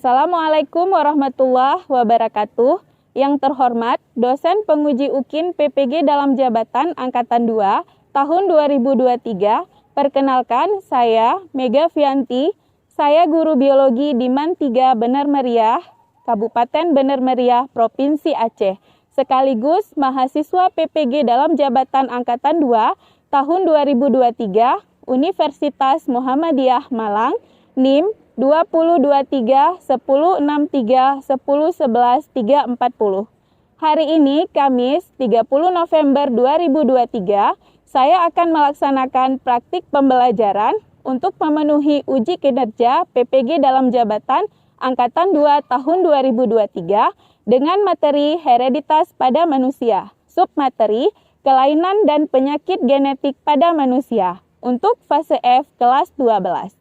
Assalamualaikum warahmatullahi wabarakatuh. Yang terhormat, dosen penguji UKIN PPG dalam jabatan Angkatan 2 tahun 2023. Perkenalkan, saya Mega Fianti. Saya guru biologi di MAN 3 Bener Meriah, Kabupaten Bener Meriah, Provinsi Aceh. Sekaligus mahasiswa PPG dalam jabatan Angkatan 2 tahun 2023, Universitas Muhammadiyah Malang, NIM 2023 1063 1011 340. Hari ini Kamis 30 November 2023, saya akan melaksanakan praktik pembelajaran untuk memenuhi uji kinerja PPG dalam jabatan Angkatan 2 tahun 2023 dengan materi hereditas pada manusia, submateri kelainan dan penyakit genetik pada manusia untuk fase F kelas 12.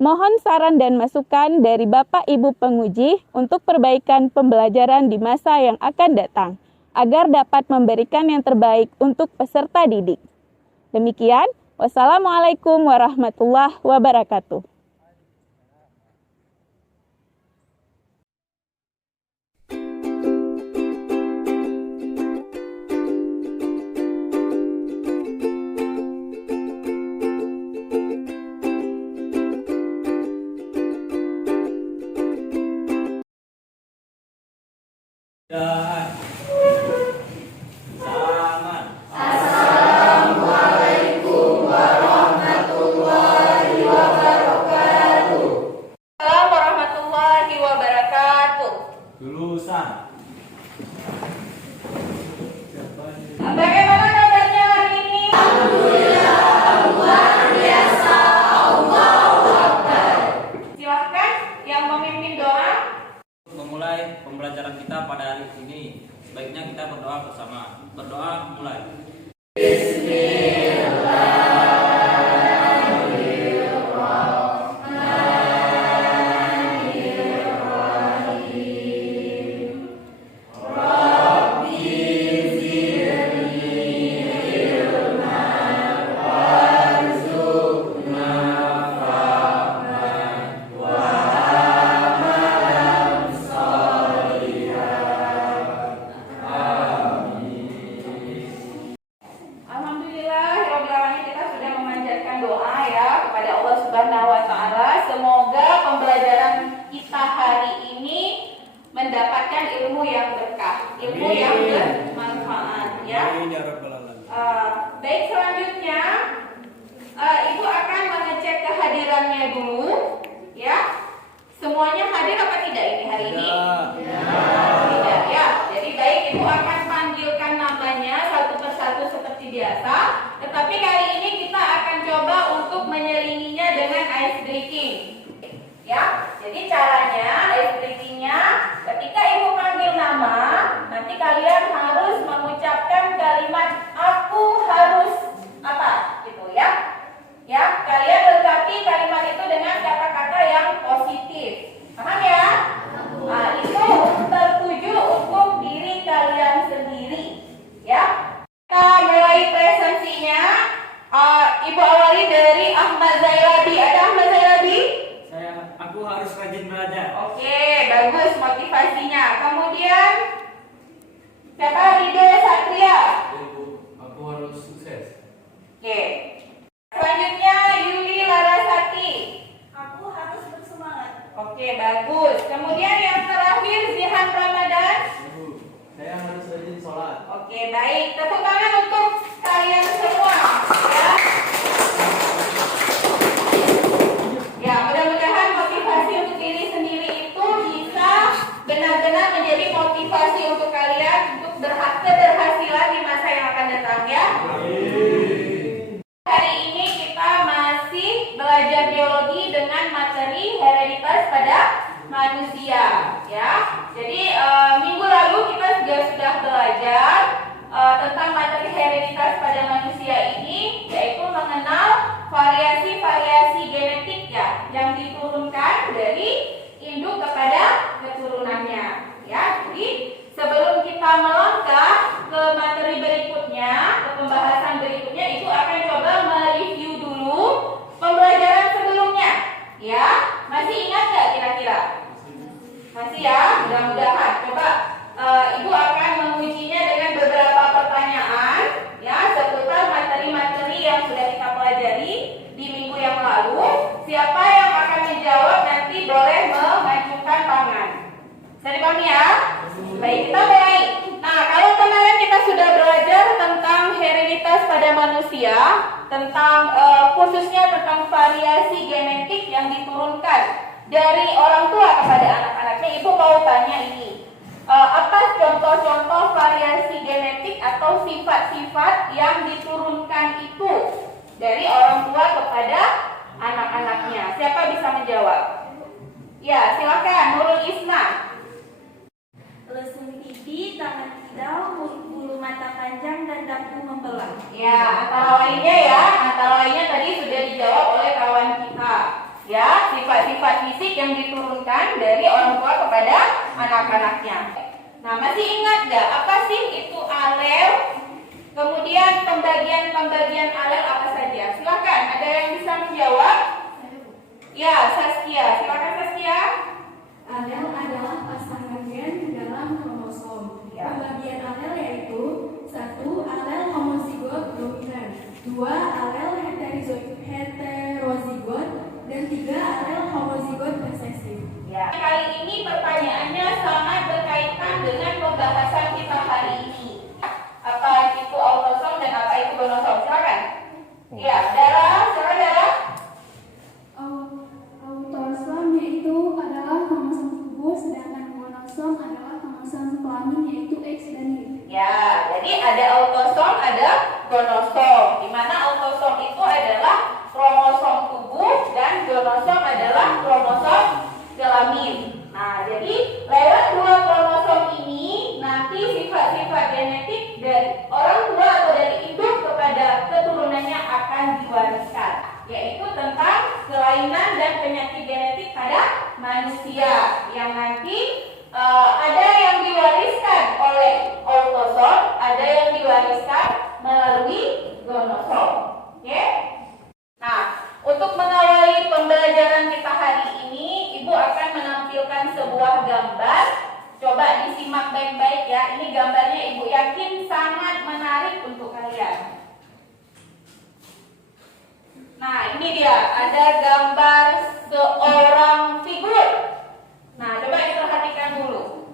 Mohon saran dan masukan dari Bapak Ibu penguji untuk perbaikan pembelajaran di masa yang akan datang, agar dapat memberikan yang terbaik untuk peserta didik. Demikian, wassalamualaikum warahmatullahi wabarakatuh. Assalamualaikum warahmatullahi wabarakatuh. Assalamualaikum warahmatullahi wabarakatuh. Lulusan. Bagaimana kabarnya hari ini? Alhamdulillah, luar biasa. Allahu Akbar. Silahkan yang memimpin doa. Memulai pembelajaran kita pada hari ini, sebaiknya kita berdoa bersama. Berdoa mulai. Alhamdulillahirobbilalamin, kita sudah memanjatkan doa ya kepada Allah Subhanahu wa taala. Semoga pembelajaran kita hari ini mendapatkan ilmu yang berkah, ilmu yang bermanfaat ya. Baik, selanjutnya Ibu akan mengecek kehadirannya dulu ya. Semuanya hadir apa tidak ini hari ini? Tidak ya. Jadi baik, Ibu akan panggilkan namanya satu persatu seperti biasa. Tetapi kali ini kita akan coba untuk menyelinginya dengan ice breaking. Ya. Jadi caranya ice breakingnya, ketika Ibu panggil nama, nanti kalian harus mengucapkan kalimat aku harus apa gitu ya. Ya, kalian lengkapi kalimat itu dengan kata-kata yang positif. Paham ya? Nah, itu tertuju untuk diri kalian sendiri. Ya. Kita mulai presensinya. Ibu awali dari Ahmad Zairabi. Ada Ahmad Zairabi? Aku harus rajin belajar. Oke, bagus motivasinya. Kemudian siapa? Rido Satria. Aku harus sukses. Oke. Selanjutnya Yuli Larasati. Aku harus bersemangat. Oke, bagus. Kemudian yang terakhir Zihan Ramadan. Saya harus rajin sholat. Oke, baik. Tepuk tangan untuk kalian semua. Ya. Ya, mudah-mudahan motivasi untuk diri sendiri itu bisa benar-benar menjadi motivasi untuk kalian untuk keberhasilan di masa yang akan datang ya. Hari ini kita masih belajar biologi dengan materi hereditas pada manusia ya. Jadi minggu lalu kita sudah belajar tentang materi Baik, kita mulai. Nah, kalau kemarin kita sudah belajar tentang hereditas pada manusia, tentang khususnya tentang variasi genetik yang diturunkan dari orang tua kepada anak-anaknya, Ibu mau tanya ini. Apa contoh-contoh variasi genetik atau sifat-sifat yang diturunkan itu dari orang tua kepada anak-anaknya? Siapa bisa menjawab? Ya, silakan Nurul Isma. Lesung pipi, tangan kidal, bulu mata panjang, dan dagu membelah. Ya, antara lainnya tadi sudah dijawab oleh kawan kita. Ya, sifat-sifat fisik yang diturunkan dari orang tua kepada anak-anaknya. Nah, masih ingat nggak apa sih itu alel? Kemudian pembagian alel apa saja? Silakan, ada yang bisa menjawab? Ya, Saskia. Silakan Saskia. Alel adalah pasangan gen dalam kromosom. Ya. Pembagian alel yaitu 1. Alel homozigot dominan, 2. Alel heterozigot, dan 3. Alel homozigot resesif. Ya. Kali ini pertanyaannya sangat berkaitan dengan pembahasan kita hari ini. Apa itu autosom dan apa itu gonosom? Silakan. Ya, Dara, silakan Dara. Autosom yaitu adalah kromosom tubuh, sedangkan monosom adalah kromosom kelamin yaitu X dan Y. Ya, jadi ada autosom, ada gonosom. Di mana autosom itu adalah kromosom tubuh dan gonosom adalah kromosom kelamin. Nah, jadi lewat dua kromosom ini nanti sifat-sifat genetik dari orang tua atau dari induk kepada keturunannya akan diwariskan, yaitu tentang kelainan dan penyakit genetik pada manusia yang nanti ada yang diwariskan oleh autosom, ada yang diwariskan melalui gonosom. Oke? Nah, untuk mengawali pembelajaran kita hari ini, Ibu akan menampilkan sebuah gambar. Coba disimak baik-baik ya. Ini gambarnya Ibu yakin sangat menarik untuk kalian. Nah, ini dia. Ada gambar seorang figur. Nah, coba diperhatikan dulu.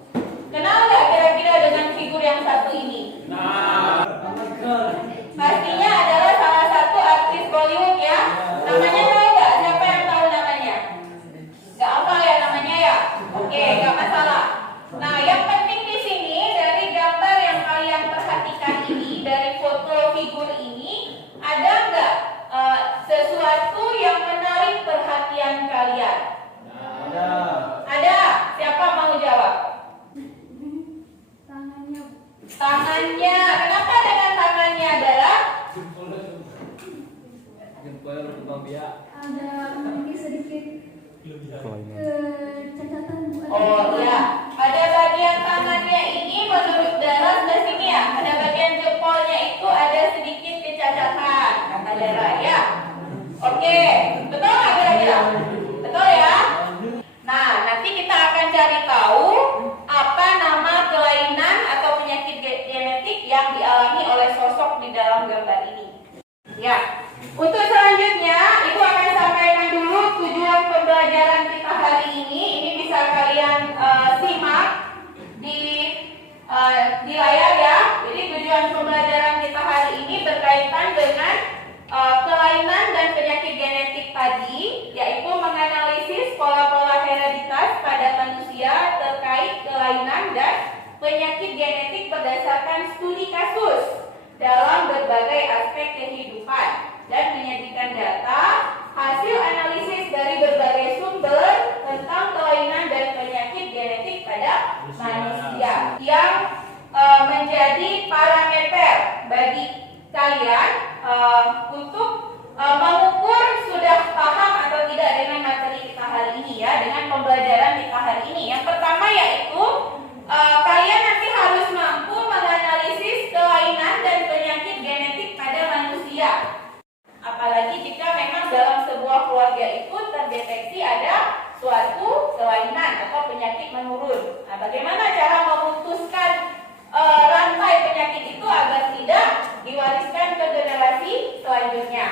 Kenal nggak kira-kira dengan figur yang satu ini? Pastinya adalah salah satu artis Bollywood ya. Namanya tahu nggak? Siapa yang tahu namanya? Nggak hafal ya namanya ya? Oke, nggak masalah. Nah, yang penting di sini dari gambar yang kalian perhatikan ini, dari foto figur ini, ada nggak sesuatu yang menarik perhatian kalian? Ada. Siapa mau jawab? Tangannya. Kenapa dengan tangannya, Dara? Ada memiliki sedikit kecacatan. Oh iya, pada bagian tangannya ini menurut Dara sebelah sini ya, pada bagian jempolnya itu ada sedikit kecacatan, kata Dara ya. Oke, betul nggak kira-kira? Betul ya? Nah, nanti kita akan cari tahu apa nama kelainan atau penyakit genetik yang dialami oleh sosok di dalam gambar ini. Ya, untuk selanjutnya Ibu akan sampaikan dulu tujuan pembelajaran kita hari ini. Ini bisa kalian simak di layar ya. Jadi tujuan pembelajaran kita hari ini berkaitan dengan kelainan dan penyakit genetik tadi, yaitu menganalisis pola-pola hereditas pada manusia terkait kelainan dan penyakit genetik berdasarkan studi kasus dalam berbagai aspek kehidupan dan menyajikan data hasil analisis dari berbagai sumber tentang kelainan dan penyakit genetik pada manusia yang menjadi parameter bagi kalian untuk mengukur sudah paham atau tidak dengan materi kita hari ini ya, dengan pembelajaran kita hari ini. Yang pertama yaitu kalian nanti harus mampu menganalisis kelainan dan penyakit genetik pada manusia. Apalagi jika memang dalam sebuah keluarga itu terdeteksi ada suatu kelainan atau penyakit menurun. Nah, bagaimana cara memutuskan rantai penyakit itu agar tidak diwariskan ke generasi selanjutnya?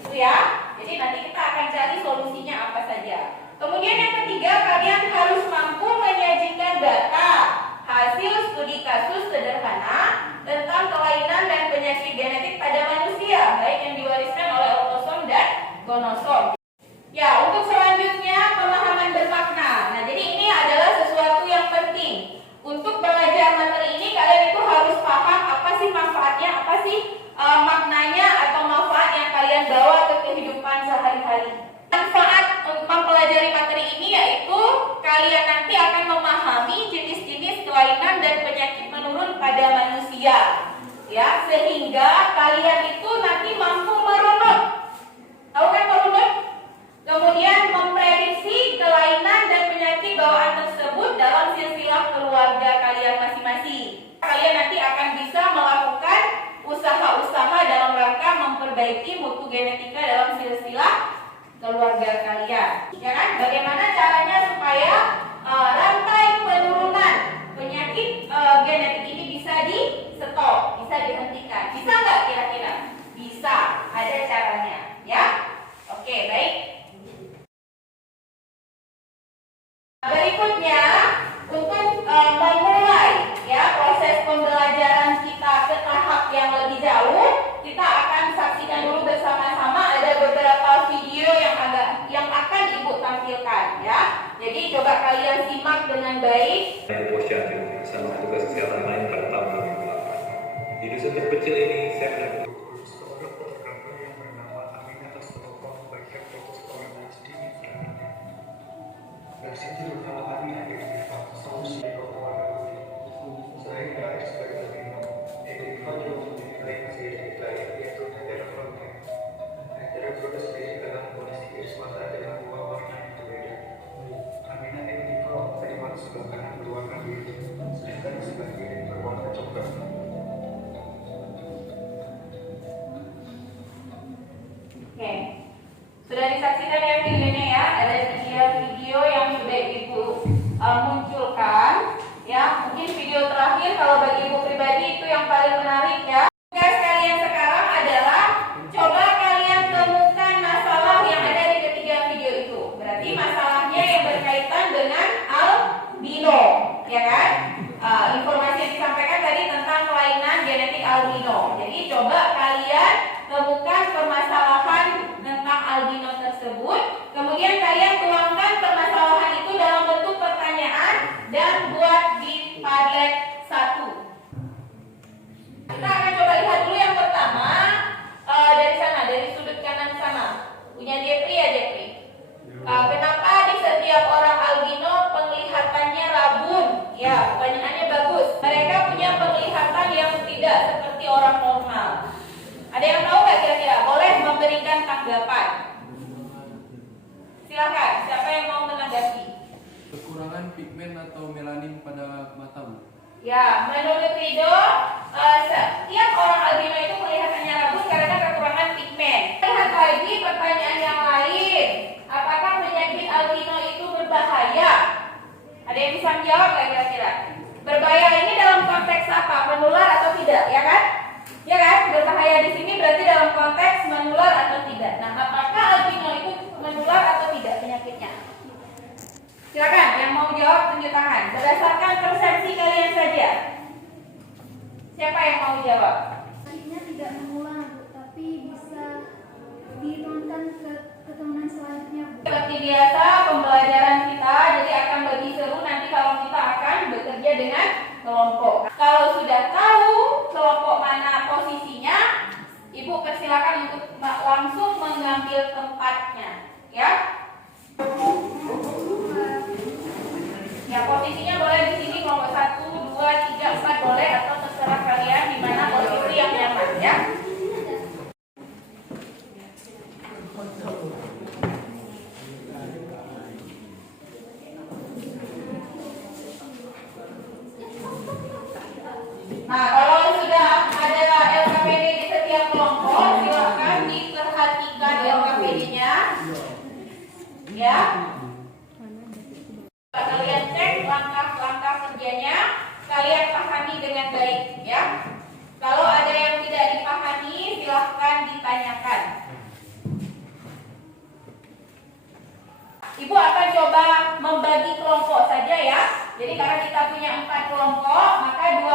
Itu ya. Jadi nanti kita akan cari solusinya apa saja. Kemudian yang ketiga, kalian harus mampu menyajikan data hasil studi kasus sederhana tentang kelainan dan penyakit genetik pada manusia, baik yang diwariskan oleh autosom dan gonosom. Ya, untuk selanjutnya pemahaman bermakna. Nah, jadi ini adalah sesuatu yang penting. Untuk belajar materi ini kalian itu harus paham apa sih manfaatnya, apa sih maknanya atau manfaat yang kalian bawa ke kehidupan sehari-hari. Manfaat mempelajari materi ini yaitu kalian nanti akan memahami jenis-jenis kelainan dan penyakit menurun pada manusia. Ya, sehingga kalian itu nanti mampu merunut. Tahu kan merunut? Kemudian memprediksi kelainan dan penyakit bawaan tersebut dalam silsilah keluarga kalian masing-masing. Kalian nanti akan bisa melakukan usaha-usaha dalam rangka memperbaiki mutu genetika dalam silsilah keluarga kalian. Ya kan? Bagaimana caranya supaya rantai penurunan penyakit genetik ini bisa di stop, bisa dihentikan. Bisa nggak kira-kira? Bisa, ada caranya. Ya? Oke, baik. Berikutnya, untuk memulai ya proses pembelajaran kita ke tahap yang lebih jauh, kita akan saksikan dulu bersama-sama ada beberapa video yang akan Ibu tampilkan ya. Jadi coba kalian simak dengan baik. Posyandu bersama petugas kesehatan lain pada tahun 2008. Di dusun terpencil ini saya mendapat Oke, sudah disaksikan ya videonya ya. Ada video yang sudah Ibu munculkan ya. Mungkin video terakhir kalau bagi Ibu pribadi itu yang paling menarik ya. Tugas kalian sekarang adalah coba kalian temukan masalah yang ada di ketiga video itu. Berarti masalahnya yang berkaitan dengan albino, ya kan? Informasi yang disampaikan tadi tentang kelainan genetik albino. Jadi coba kalian temukan permasalahan tentang albino tersebut, kemudian kalian tuangkan permasalahan itu dalam bentuk pertanyaan dan buat di Padlet 1. Kita akan coba lihat dulu yang pertama dari sana, dari sudut kanan sana. Punya Jeffrey ya Jeffrey. Kenapa di setiap orang albino penglihatannya rabun? Ya, pertanyaannya bagus. Mereka punya penglihatan yang tidak seperti orang normal. Ada yang tahu nggak kira-kira? Boleh memberikan tanggapan. Silakan, siapa yang mau menanggapi? Kekurangan pigmen atau melanin pada mata, Bu. Ya, menurut Rido, setiap orang albino itu kelihatannya rabun karena kekurangan pigmen. Lihat lagi pertanyaan yang lain. Apakah penyakit albino itu berbahaya? Ada yang bisa menjawab nggak kira-kira? Berbahaya ini dalam konteks apa? Menular atau tidak? Ya kan? Ya kan? Berbahaya di sini berarti dalam konteks menular atau tidak. Nah, apakah albino itu menular atau tidak penyakitnya? Silakan yang mau jawab tunjuk tangan. Berdasarkan persepsi kalian saja. Siapa yang mau jawab? Penyakitnya tidak menular, Bu, tapi bisa diturunkan ke keturunan selanjutnya, Bu. Seperti biasa pembelajaran kita jadi akan lebih seru nanti kalau kita akan bekerja dengan kelompok. Kalau sudah tahu kelompok mana posisinya, Ibu persilakan untuk langsung mengambil tempatnya, ya. Ya, posisinya boleh di sini kelompok 1, 2, 3, 4 boleh atau terserah kalian di mana posisi yang nyaman, ya. Nah, kalau sudah ada LKPD di setiap kelompok, silakan diperhatikan LKPD-nya, ya. Kalian cek langkah-langkah kerjanya, kalian pahami dengan baik, ya. Kalau ada yang tidak dipahami, silahkan ditanyakan. Ibu akan coba membagi kelompok saja ya. Jadi karena kita punya 4 kelompok, maka 2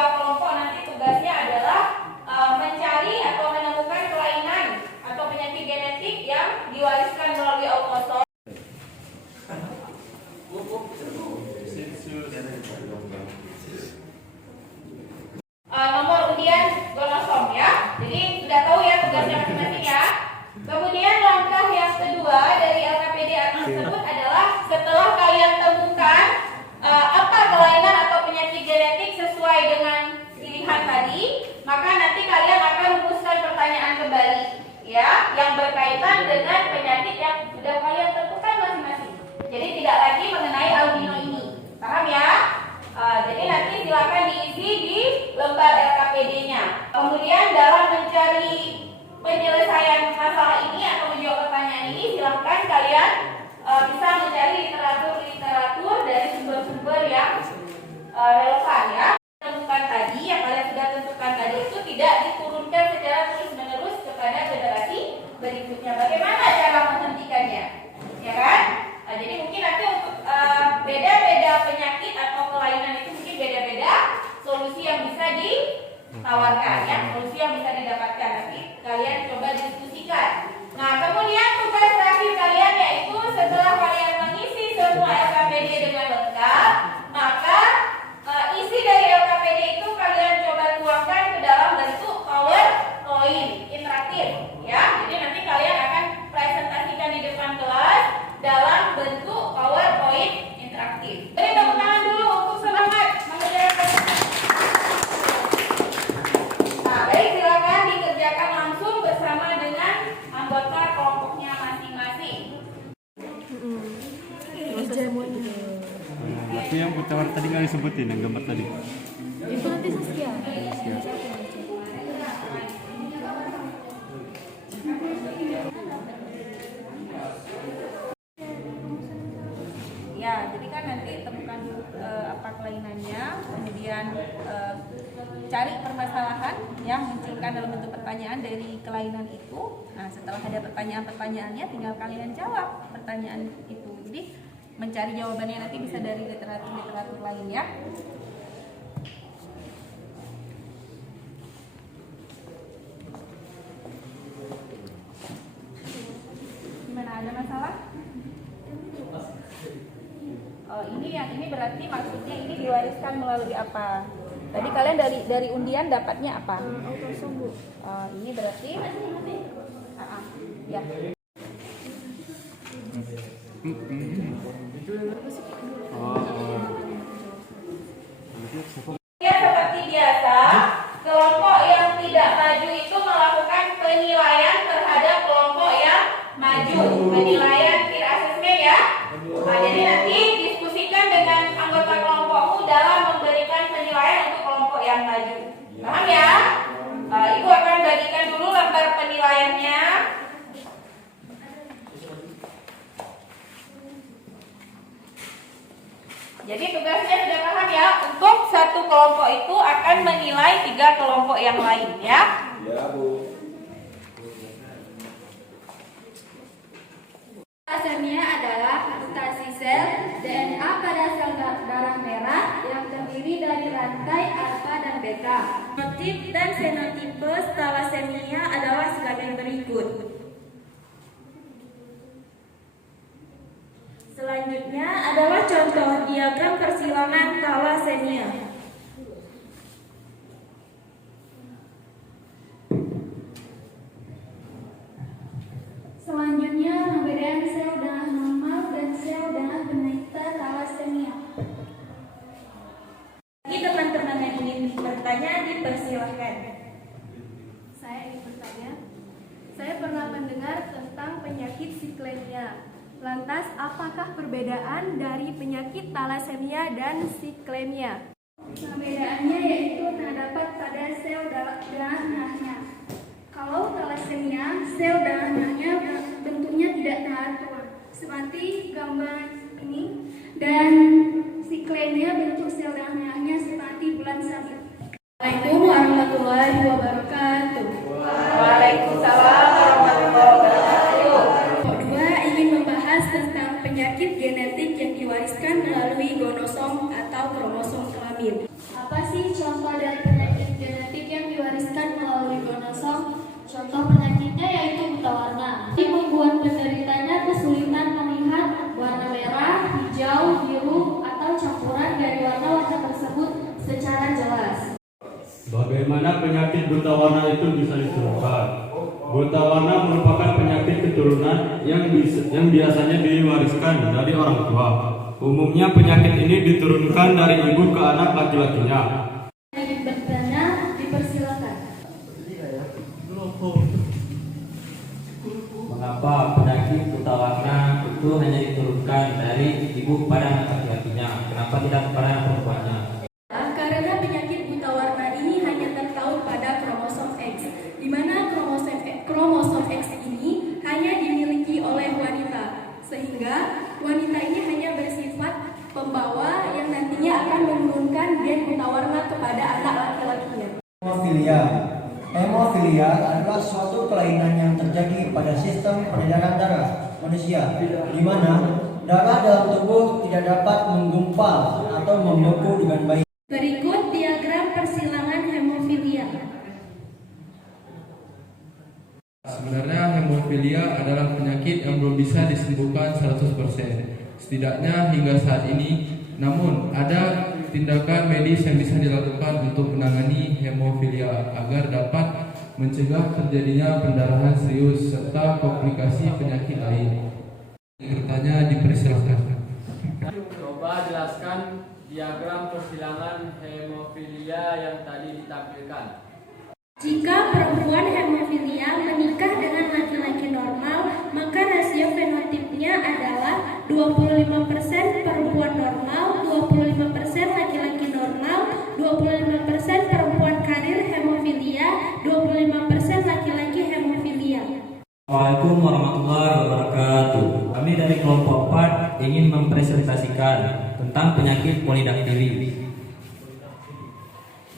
Maka nanti kalian akan rumuskan pertanyaan kembali, ya, yang berkaitan dengan penyakit yang sudah kalian tentukan masing-masing. Jadi tidak lagi mengenai albino ini, paham ya? Jadi nanti silakan diisi di lembar LKPD-nya. Kemudian dalam mencari penyelesaian masalah ini atau menjawab pertanyaan ini, silakan kalian bisa mencari literatur dari sumber-sumber yang relevan ya. Tentukan tadi yang kalian sudah tentukan tadi itu tidak diturunkan secara terus-menerus kepada generasi berikutnya. Bagaimana cara menghentikannya? Ya kan? Jadi mungkin nanti untuk beda-beda penyakit atau kelainan itu mungkin beda-beda solusi yang bisa ditawarkan ya, solusi yang bisa didapatkan. Nanti kalian coba diskusikan. Nah, kemudian tugas terakhir kalian yaitu setelah kalian mengisi semua LKPD dengan lengkap, maka isi dari LKPD itu kalian coba tuangkan ke dalam bentuk PowerPoint interaktif ya. Jadi nanti kalian akan presentasikan di depan kelas dalam bentuk PowerPoint interaktif. Beri tepuk tangan dulu untuk semangat mengerjakan. Nah, baik, silakan dikerjakan langsung bersama dengan anggota kelompoknya masing-masing. Itu yang Butawar tadi nggak disebutin, yang gambar tadi. Itu nanti Saskia. Ya, jadi kan nanti temukan apa kelainannya, kemudian cari permasalahan yang munculkan dalam bentuk pertanyaan dari kelainan itu. Nah, setelah ada pertanyaan-pertanyaannya, tinggal kalian jawab pertanyaan itu. Jadi mencari jawabannya nanti bisa dari literatur lain ya. Gimana, ada masalah? Oh, ini berarti maksudnya ini diwariskan melalui apa? Tadi kalian dari undian dapatnya apa? Autosom, Bu. Ini berarti ya. Ya, seperti biasa, kelompok yang tidak maju itu melakukan penilaian terhadap kelompok yang maju, penilaian peer assessment ya. Nah, jadi nanti diskusikan dengan anggota kelompokmu dalam memberikan penilaian untuk kelompok yang maju. Paham ya? Ibu akan bagikan dulu lembar penilaiannya. Jadi tugasnya sudah paham ya, untuk satu kelompok itu akan menilai 3 kelompok yang lain ya. Ya, Bu. Thalassemia adalah mutasi sel DNA pada sel darah merah yang terdiri dari rantai alfa dan beta. Fenotip dan fenotipe thalassemia adalah sebagai berikut. Selanjutnya adalah contoh diagram persilangan thalassemia. Selanjutnya pembedaan sel darah normal dan sel darah penderita thalassemia. Bagi teman-teman yang ingin bertanya, dipersilahkan. Saya ingin bertanya. Saya pernah mendengar tentang penyakit siklemia. Lantas, apakah perbedaan dari penyakit thalassemia dan siklemia? Perbedaannya yaitu terdapat pada sel darah merahnya. Kalau thalassemia, sel darah merahnya bentuknya tidak teratur, seperti gambar ini, dan siklemia bentuk sel darah merahnya seperti bulan sabit. Assalamualaikum warahmatullahi wabarakatuh. Waalaikumsalam warahmatullahi wabarakatuh. Kedua, ingin membahas tentang penyakit genetik yang diwariskan melalui gonosom atau kromosom kelamin. Apa sih contoh dari penyakit genetik yang diwariskan melalui gonosom? Contoh penyakitnya yaitu buta warna. Ini membuat penderitanya kesulitan melihat warna merah, hijau, biru, atau campuran dari warna-warna tersebut secara jelas. Bagaimana penyakit buta warna itu bisa diturunkan? Buta warna merupakan penyakit keturunan yang biasanya diwariskan dari orang tua. Umumnya penyakit ini diturunkan dari ibu ke anak laki-lakinya. Ingin bertanya, dipersilakan. buta warna itu hanya diturunkan dari ibu kepada anak laki-lakinya? Kenapa tidak kepada anak perempuannya? Karena penyakit buta warna ini hanya terpaut pada kromosom X, di mana kromosom X ini hanya dimiliki oleh wanita, sehingga wanita ini hanya bersifat pembawa yang nantinya akan menurunkan gen buta warna kepada anak laki-lakinya. Hemofilia. Hemofilia adalah suatu kelainan yang terjadi pada sistem peredaran darah manusia, di mana darah dalam tubuh tidak dapat menggumpal atau membeku dengan baik. Berikut diagram persilangan hemofilia. Sebenarnya hemofilia adalah penyakit yang belum bisa disembuhkan 100%. Setidaknya hingga saat ini, namun ada tindakan medis yang bisa dilakukan untuk menangani hemofilia agar dapat mencegah terjadinya pendarahan serius serta komplikasi penyakit lain. Bertanya dipersilakan. Coba jelaskan diagram persilangan hemofilia yang tadi ditampilkan. Jika perempuan hemofilia menikah dengan laki-laki normal, maka rasio fenotipnya adalah 25% perempuan normal, 25% laki-laki normal, 25% perempuan karir hemofilia, 25% laki-laki hemofilia. Assalamualaikum warahmatullahi wabarakatuh. Kami dari kelompok 4 ingin mempresentasikan tentang penyakit polidaktili.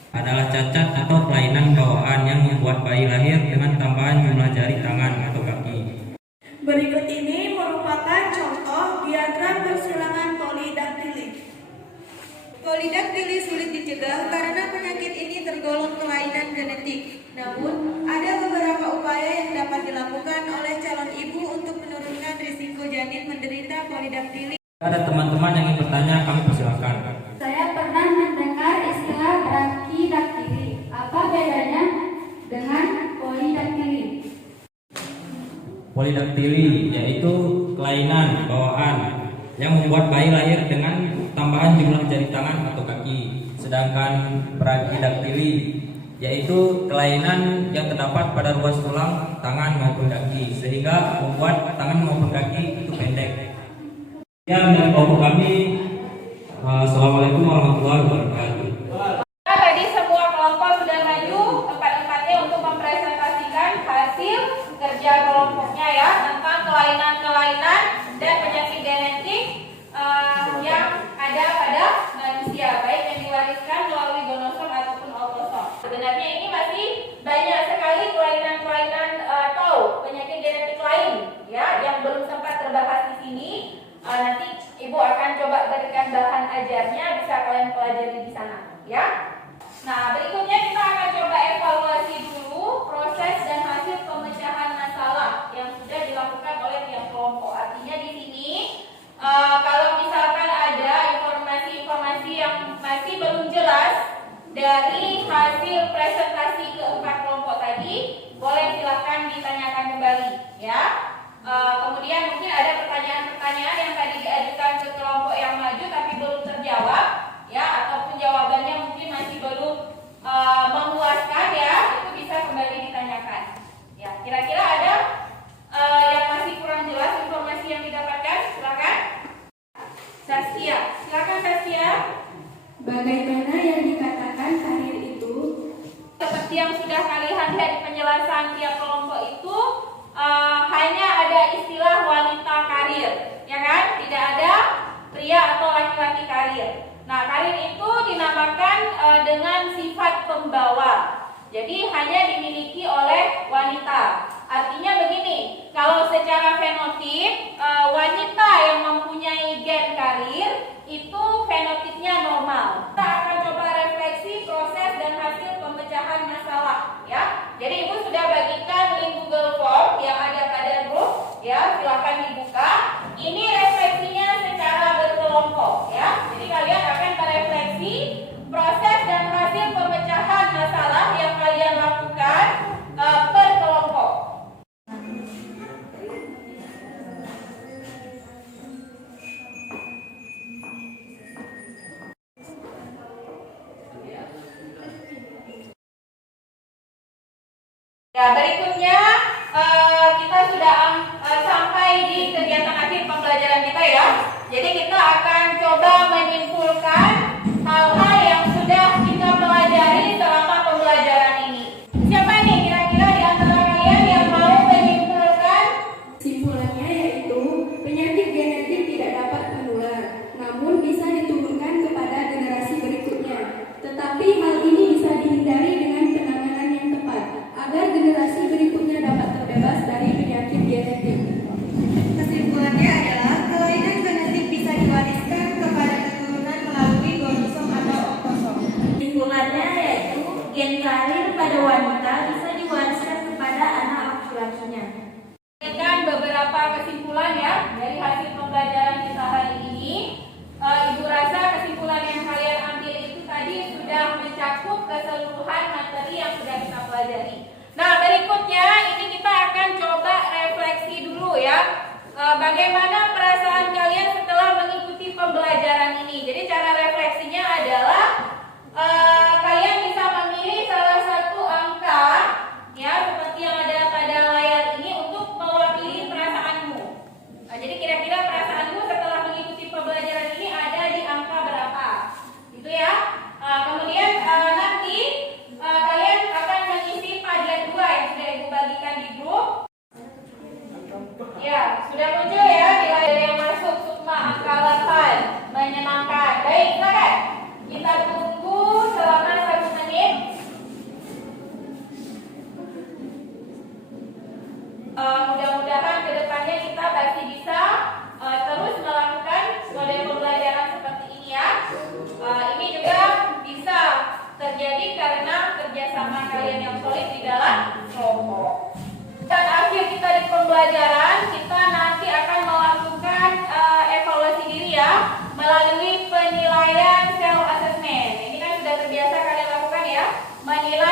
Adalah cacat atau kelainan bawaan yang membuat bayi lahir dengan tambahan jumlah jari tangan atau kaki. Berikut ini merupakan contoh diagram persilangan polidaktili. Polidaktili sulit dicegah karena penyakit ini tergolong kelainan genetik. Namun, ada beberapa upaya yang dapat dilakukan oleh calon ibu untuk menurunkan risiko janin menderita polidaktili. Ada teman-teman yang ingin bertanya, kami persilakan. Saya pernah mendengar istilah brachidaktili. Apa bedanya dengan polidaktili? Polidaktili yaitu kelainan bawaan yang membuat bayi lahir dengan tambahan jumlah jari tangan atau kaki. Sedangkan brachidaktili yaitu kelainan yang terdapat pada ruas tulang tangan maupun kaki sehingga membuat tangan maupun kaki itu pendek. Ya, dari kelompok kami, assalamualaikum warahmatullahi wabarakatuh. Tadi semua kelompok sudah maju empat-empatnya untuk mempresentasikan hasil kerja kelompoknya ya tentang kelainan-kelainan dan penyakit genetik yang ada pada manusia, baik yang diwariskan melalui gonosom ataupun autosom. Sebenarnya ini masih banyak sekali kelainan-kelainan atau penyakit genetik lain ya yang belum sempat terbahas di sini. Nanti ibu akan coba berikan bahan ajarnya, bisa kalian pelajari di sana ya. Nah, berikutnya kita akan coba evaluasi dulu proses dan hasil pemecahan masalah yang sudah dilakukan oleh tiap kelompok. Artinya di sini kalau misalkan ada informasi-informasi yang masih belum jelas dari hasil presentasi keempat kelompok tadi, boleh silahkan ditanyakan kembali ya. Kemudian mungkin ada pertanyaan-pertanyaan yang tadi diajukan ke kelompok yang maju tapi belum terjawab ya, ataupun jawabannya mungkin masih belum memuaskan ya, itu bisa kembali ditanyakan ya. Kira-kira ada yang masih kurang jelas informasi yang didapatkan? Silakan Saskia, silakan Saskia. Bagaimana yang dikatakan karir itu? Seperti yang sudah kalian lihat di penjelasan tiap kelompok itu, hanya ada istilah wanita karir, ya kan? Tidak ada pria atau laki-laki karir. Nah, karir itu dinamakan dengan sifat pembawa. Jadi hanya dimiliki oleh wanita. Artinya begini, kalau secara fenotip wanita yang mempunyai gen karir itu fenotipnya normal. Kita akan coba refleksi proses dan hasil pemecahan masalah ya. Jadi ibu sudah bagikan link Google Form yang ada pada grup ya, silakan dibuka. Ini refleksinya secara berkelompok ya. Jadi kalian akan merefleksi proses dan hasil pemecahan masalah yang kalian lakukan per kelompok. Ya, berikutnya kita sudah sampai sampai di kegiatan akhir pembelajaran kita ya. Jadi kita akan coba menyimpulkan hal-hal yang sudah kita pelajari selama pembelajaran ini. Siapa nih kira-kira di antara kalian yang mau menyimpulkan? Kesimpulannya yaitu penyakit genetik tidak dapat menular, namun bisa diturunkan kepada generasi berikutnya. Tetapi hal ini bisa dihindari dengan penanganan yang tepat, agar generasi berikutnya dapat terbebas dari penyakit genetik. Kesimpulannya adalah kelainan genetik bisa diwariskan kepada keturunan melalui gonosom atau oktosom. Kesimpulannya yaitu gen karir pada wanita bisa diwariskan kepada anak laki-lakinya. Dengan beberapa kesimpulan ya dari hasil pembelajaran kita hari ini. Ibu rasa kesimpulan yang kalian ambil itu tadi sudah mencakup keseluruhan materi yang sudah kita pelajari. Nah, berikutnya ini kita akan coba refleksi dulu ya. Bagaimana perasaan kalian setelah mengikuti pembelajaran ini? Jadi cara refleksinya adalah kalian bisa memilih salah satu angka ya seperti yang ada pada layar ini untuk mewakili perasaanmu. Jadi kira-kira perasaanmu setelah mengikuti pembelajaran ini ada di angka berapa? Gitu ya. Kemudian nanti kalian akan mengisi Padlet 2 yang sudah Ibu bagikan di grup. Ya, sudah muncul ya di layar yang masuk Sukma angka 8. Menyenangkan. Baik, silakan. Kita tunggu selama 1 menit. Mudah-mudahan kedepannya kita masih bisa terus melakukan model pembelajaran seperti ini ya. Ini juga bisa terjadi karena kerjasama kalian yang solid di dalam kelompok. Dan akhir kita di pembelajaran, kita nanti akan melakukan evaluasi diri ya melalui penilaian self assessment. Ini kan sudah terbiasa kalian lakukan ya, menilai